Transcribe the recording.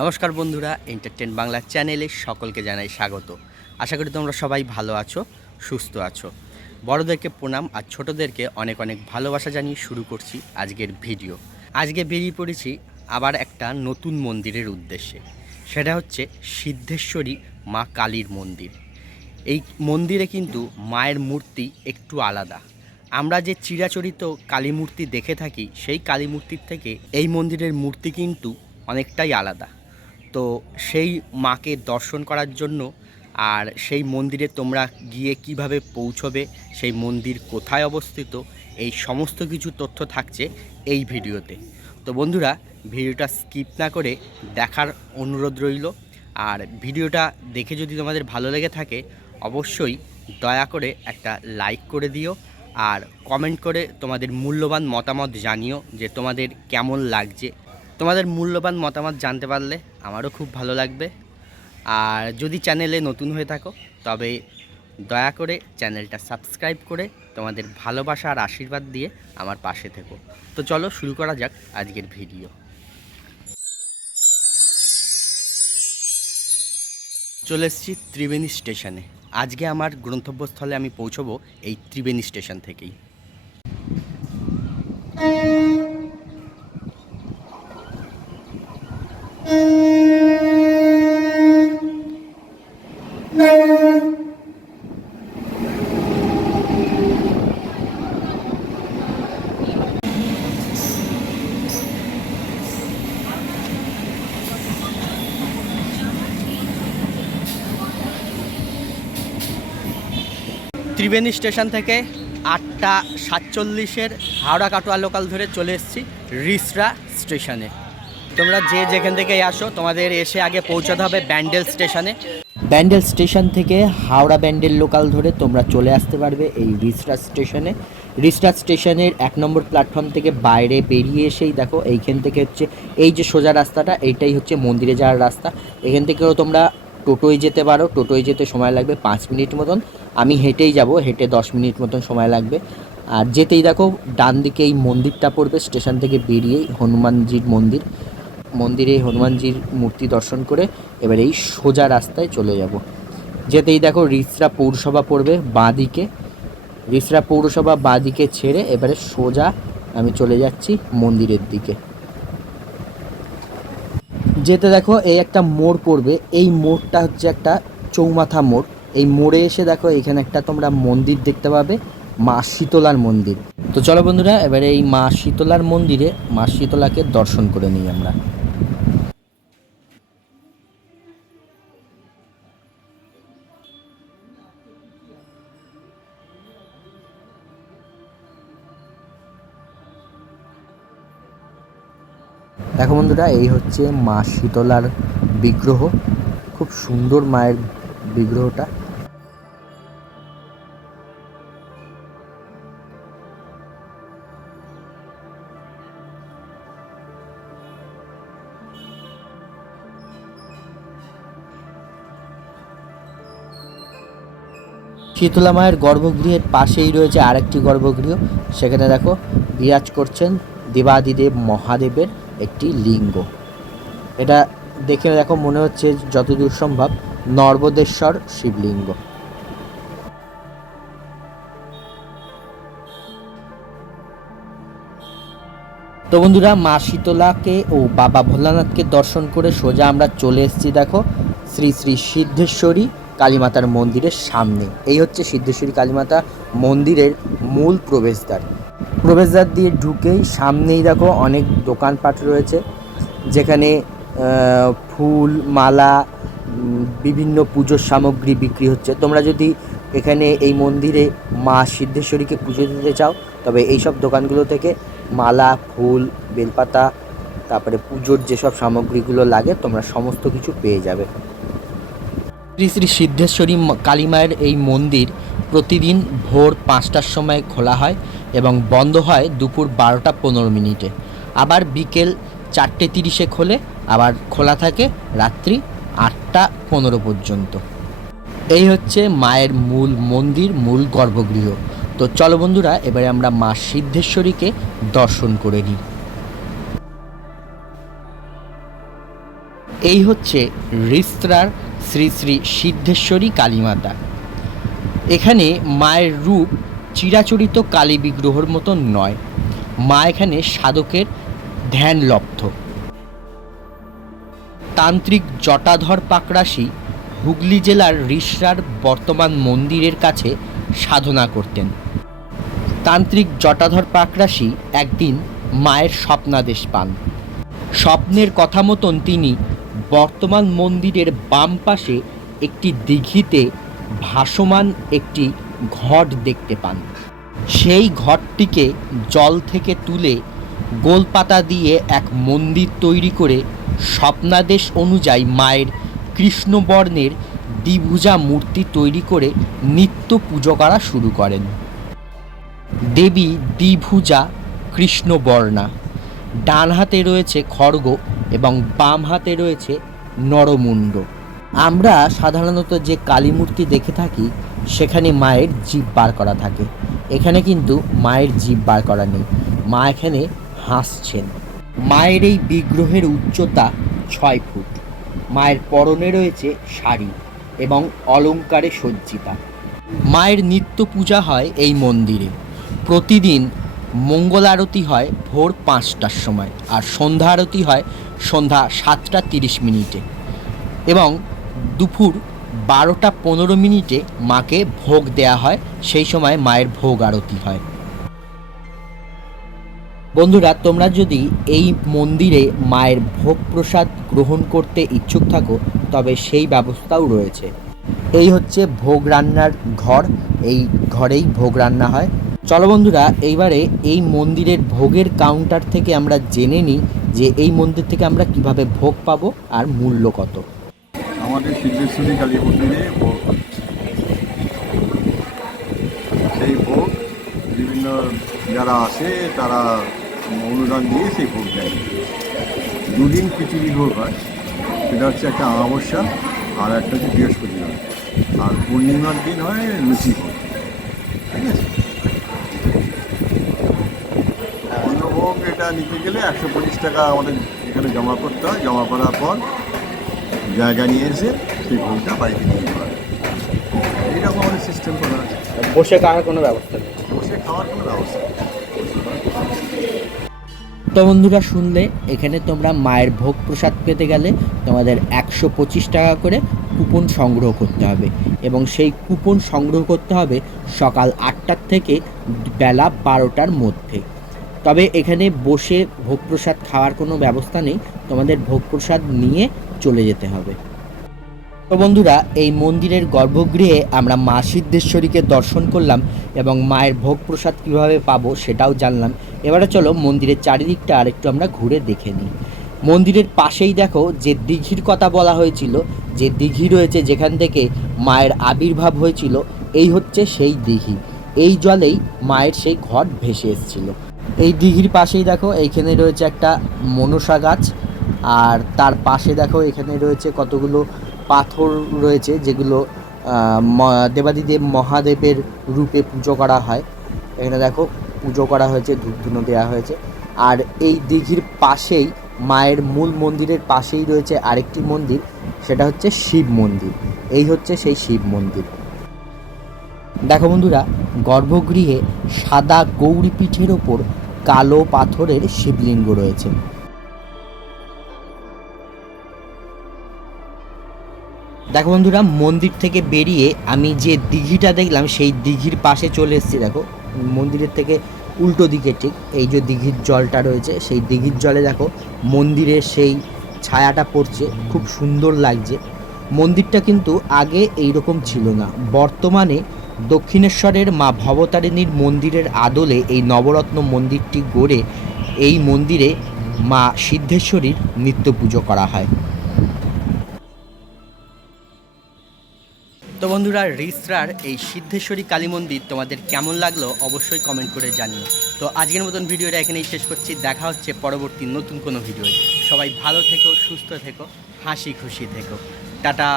নমস্কার বন্ধুরা এন্টারটেন বাংলা চ্যানেলে সকলকে জানাই স্বাগত। আশা করি তোমরা সবাই ভালো আছো, সুস্থ আছো। বড়দেরকে প্রণাম আর ছোটদেরকে অনেক অনেক ভালোবাসা জানিয়ে শুরু করছি আজকের ভিডিও। আজকে বেরিয়ে পড়েছি আবার একটা নতুন মন্দিরের উদ্দেশ্যে। সেটা হচ্ছে সিদ্ধেশ্বরী মা কালীর মন্দির। এই মন্দিরে কিন্তু মায়ের মূর্তি একটু আলাদা। আমরা যে চিরাচরিত কালী মূর্তি দেখে থাকি, সেই কালী মূর্তির থেকে এই মন্দিরের মূর্তি কিন্তু অনেকটাই আলাদা। তো সেই মাকে দর্শন করার জন্য আর সেই মন্দিরে তোমরা গিয়ে কীভাবে পৌঁছবে, সেই মন্দির কোথায় অবস্থিত, এই সমস্ত কিছু তথ্য থাকছে এই ভিডিওতে। তো বন্ধুরা, ভিডিওটা স্কিপ না করে দেখার অনুরোধ রইল। আর ভিডিওটা দেখে যদি তোমাদের ভালো লেগে থাকে, অবশ্যই দয়া করে একটা লাইক করে দিও আর কমেন্ট করে তোমাদের মূল্যবান মতামত জানিও যে তোমাদের কেমন লাগছে তোমাদের মূল্যবান মতামত জানতে পারলে আমারও খুব ভালো লাগবে। আর যদি চ্যানেলে নতুন হয়ে থাকো, তবে দয়া করে চ্যানেলটা সাবস্ক্রাইব করে তোমাদের ভালোবাসা আর আশীর্বাদ দিয়ে আমার পাশে থেকো। তো চলো শুরু করা যাক আজকের ভিডিও। চলে এসেছি ত্রিবেণী স্টেশনে। আজকে আমার গন্তব্যস্থলে আমি পৌঁছবো এই ত্রিবেণী স্টেশন থেকেই। ত্রিবেণী স্টেশন থেকে আটটা সাতচল্লিশের হাওড়া কাটোয়া লোকাল ধরে চলে এসেছি রিসরা স্টেশনে। তোমরা যে যেখান থেকে আসো, তোমাদের এসে আগে পৌঁছাতে হবে ব্যান্ডেল স্টেশনে। ব্যান্ডেল স্টেশন থেকে হাওড়া ব্যান্ডেল লোকাল ধরে তোমরা চলে আসতে পারবে এই রিসরা স্টেশনে। রিসরা স্টেশনের এক নম্বর প্ল্যাটফর্ম থেকে বাইরে বেরিয়ে এসেই দেখো, এইখান থেকে হচ্ছে এই যে সোজা রাস্তাটা, এইটাই হচ্ছে মন্দিরে যাওয়ার রাস্তা। এখান থেকেও তোমরা টোটোয় যেতে পারো, টোটোয় যেতে সময় লাগবে পাঁচ মিনিট মতন। আমি হেঁটেই যাব, হেঁটে দশ মিনিট মতন সময় লাগবে। আর যেতেই দেখো, ডান দিকে এই মন্দিরটা পড়বে, স্টেশন থেকে বেরিয়েই হনুমানজির মন্দির। মন্দিরে হনুমানজির মূর্তি দর্শন করে এবার এই সোজা রাস্তায় চলে যাব। যেতেই দেখো, রিসরা পৌরসভা পড়বে বাঁ দিকে রিসরা পৌরসভা বাঁ দিকে ছেড়ে এবারে সোজা আমি চলে যাচ্ছি মন্দিরের দিকে। যেতে দেখো, এই একটা মোড় পড়বে। এই মোড়টা হচ্ছে একটা চৌমাথা মোড়। এই মোড়ে এসে দেখো, এখানে একটা তোমরা মন্দির দেখতে পাবে, মা শীতলার মন্দির। তো চলো বন্ধুরা, এবারে এই মা শীতলার মন্দিরে মা শীতলাকে দর্শন করে নিই আমরা। দেখো বন্ধুরা, এই হচ্ছে মা শীতলার বিগ্রহ। খুব সুন্দর মায়ের বিগ্রহটা। শীতলা মায়ের গর্ভগৃহের পাশেই রয়েছে আরেকটি গর্ভগৃহ। সেখানে দেখো বিরাজ করছেন দেবাদিদেব মহাদেবের একটি লিঙ্গ। এটা দেখে দেখো মনে হচ্ছে যতদূর সম্ভব নর্বদেশ্বর শিবলিঙ্গ। তো বন্ধুরা, মা শীতলাকে ও বাবা ভোলানাথকে দর্শন করে সোজা আমরা চলে এসেছি দেখো শ্রী শ্রী সিদ্ধেশ্বরী কালীমাতার মন্দিরের সামনে। এই হচ্ছে সিদ্ধেশ্বরী কালীমাতা মন্দিরের মূল প্রবেশদ্বার। প্রবেশদ্বার দিয়ে ঢুকেই সামনেই দেখো অনেক দোকানপাট রয়েছে, যেখানে ফুল, মালা বিভিন্ন পুজোর সামগ্রী বিক্রি হচ্ছে। তোমরা যদি এখানে এই মন্দিরে মা সিদ্ধেশ্বরীকে পুজো দিতে চাও, তবে এইসব দোকানগুলো থেকে মালা, ফুল, বেলপাতা, তারপরে পুজোর যেসব সামগ্রীগুলো লাগে, তোমরা সমস্ত কিছু পেয়ে যাবে। শ্রী শ্রী সিদ্ধেশ্বরী ম- কালী মায়ের এই মন্দির প্রতিদিন ভোর পাঁচটার সময় খোলা হয় এবং বন্ধ হয় দুপুর বারোটা পনেরো মিনিটে। আবার বিকেল চারটে তিরিশে খোলে, আবার খোলা থাকে রাত্রি আটটা পনেরো পর্যন্ত। এই হচ্ছে মায়ের মূল মন্দির, মূল গর্ভগৃহ। তো চলো বন্ধুরা, এবারে আমরা মা সিদ্ধেশ্বরীকে দর্শন করে নিই। এই হচ্ছে রিস্ত্রার শ্রী শ্রী সিদ্ধেশ্বরী কালীমাতা। এখানে মায়ের রূপ চিরাচরিত কালী বিগ্রহর মতন নয়। মা এখানে সাধকের ধ্যানলব্ধ তান্ত্রিক জটাধর পাকরাশি হুগলি জেলার রিসরার বর্তমান মন্দিরের কাছে সাধনা করতেন। তান্ত্রিক জটাধর পাকরাশি একদিন মায়ের স্বপ্নাদেশ পান। স্বপ্নের কথা মতন তিনি বর্তমান মন্দিরের বাম পাশে একটি দিঘিতে ভাসমান একটি ঘট দেখতে পান। সেই ঘরটিকে জল থেকে তুলে গোলপাতা দিয়ে এক মন্দির তৈরি করে স্বপ্নাদেশ অনুযায়ী মায়ের কৃষ্ণবর্ণের দ্বিভুজা মূর্তি তৈরি করে নিত্য পুজো করা শুরু করেন। দেবী দ্বিভুজা কৃষ্ণবর্ণা। ডান হাতে রয়েছে খড়গ এবং বাম হাতে রয়েছে নরমুণ্ড। আমরা সাধারণত যে কালী মূর্তি দেখে থাকি, সেখানে মায়ের জীব বার করা থাকে। এখানে কিন্তু মায়ের জীব বার করা নেই। মা এখানে হাসছেন। মায়ের এই বিগ্রহের উচ্চতা ছয় ফুট। মায়ের পরনে রয়েছে শাড়ি এবং অলঙ্কারে সজ্জিতা। মায়ের নিত্য পূজা হয় এই মন্দিরে। প্রতিদিন মঙ্গল আরতি হয় ভোর পাঁচটার সময়। আর সন্ধ্যা আরতি হয় সন্ধ্যা সাতটা তিরিশ মিনিটে এবং দুপুর বারোটা পনেরো মিনিটে মাকে ভোগ দেয়া হয়, সেই সময় মায়ের ভোগ আরতি হয়। বন্ধুরা, তোমরা যদি এই মন্দিরে মায়ের ভোগ প্রসাদ গ্রহণ করতে ইচ্ছুক থাকো, তবে সেই ব্যবস্থাও রয়েছে। এই হচ্ছে ভোগ রান্নার ঘর, এই ঘরেই ভোগ রান্না হয়। চলো বন্ধুরা, এইবারে এই মন্দিরের ভোগের কাউন্টার থেকে আমরা জেনে নিই যে এই মন্দির থেকে আমরা কীভাবে ভোগ পাবো আর মূল্য কত? আমাদের সিদ্ধেশ্বরী কালী মন্দিরে ভোগ। সেই ভোগ বিভিন্ন যারা আসে, তারা অনুদান দিয়ে সেই ভোগ দেয়। দুদিন খিচুড়ি ভোগ হয়। সেটা হচ্ছে একটা অমাবস্যা আর একটা হচ্ছে বৃহস্পতিবার। আর পূর্ণিমার দিন হয় লুচি ভোগ। অন্নভোগ এটা নিতে গেলে একশো পঁচিশ টাকা আমাদের এখানে জমা করতে হয়। জমা করার পর জায়গা নিয়ে এসে সেই ভোগটা বাড়িতে নিয়ে যেতে হবে। এইরকম আমাদের সিস্টেম করা আছে। বসে খাওয়ার কোনো ব্যবস্থা নেই। বসে খাওয়ার কোনো ব্যবস্থা। তো বন্ধুরা শুনলে এখানে তোমরা মায়ের ভোগ প্রসাদ পেতে গেলে তোমাদের একশো পঁচিশ টাকা করে কুপন সংগ্রহ করতে হবে এবং সেই কুপন সংগ্রহ করতে হবে সকাল আটটার থেকে বেলা বারোটার মধ্যে। তবে এখানে বসে ভোগ প্রসাদ খাওয়ার কোনো ব্যবস্থা নেই। তোমাদের ভোগ প্রসাদ নিয়ে চলে যেতে হবে। তো বন্ধুরা, এই মন্দিরের গর্ভগৃহে আমরা মা সিদ্ধেশ্বরীকে দর্শন করলাম এবং মায়ের ভোগ প্রসাদ কীভাবে পাবো সেটাও জানলাম। এবারে চলো মন্দিরের চারিদিকটা আরেকটু আমরা ঘুরে দেখে নিই। মন্দিরের পাশেই দেখো যে দিঘির কথা বলা হয়েছিল, যে দিঘি রয়েছে যেখান থেকে মায়ের আবির্ভাব হয়েছিল, এই হচ্ছে সেই দিঘি। এই জলেই মায়ের সেই ঘট ভেসে এসেছিল। এই দিঘির পাশেই দেখো, এইখানে রয়েছে একটা মনসা গাছ, আর তার পাশে দেখো, এখানে রয়েছে কতগুলো পাথর রয়েছে, যেগুলো দেবাদিদেব মহাদেবের রূপে পুজো করা হয়। এখানে দেখো, পুজো করা হয়েছে, ধূপধুনো দেওয়া হয়েছে। আর এই দিঘির পাশেই, মায়ের মূল মন্দিরের পাশেই রয়েছে আরেকটি মন্দির, সেটা হচ্ছে শিব মন্দির। এই হচ্ছে সেই শিব মন্দির। দেখো বন্ধুরা, গর্ভগৃহে সাদা গৌরী পীঠের ওপর কালো পাথরের শিবলিঙ্গ রয়েছে। দেখো বন্ধুরা, মন্দির থেকে বেরিয়ে আমি যে দিঘিটা দেখলাম, সেই দিঘির পাশে চলে এসেছি। দেখো, মন্দিরের থেকে উল্টো দিকে ঠিক এই যে দিঘির জলটা রয়েছে, সেই দিঘির জলে দেখো মন্দিরের সেই ছায়াটা পড়ছে, খুব সুন্দর লাগছে। মন্দিরটা কিন্তু আগে এই রকম ছিল না। বর্তমানে দক্ষিণেশ্বরের মা ভবতারিণীর মন্দিরের আদলে এই নবরত্ন মন্দিরটি গড়ে এই মন্দিরে মা সিদ্ধেশ্বরীর নিত্য পুজো করা হয়। তো বন্ধুরা, রিসরার এই সিদ্ধেশ্বরী কালী মন্দির তোমাদের কেমন লাগল অবশ্যই কমেন্ট করে জানিও। তো আজকের মতন ভিডিওটা এখানেই শেষ করছি। দেখা হচ্ছে পরবর্তী নতুন কোনো ভিডিও সবাই ভালো থেকো, সুস্থ থেকো, হাসি খুশি থেকো। টাটা!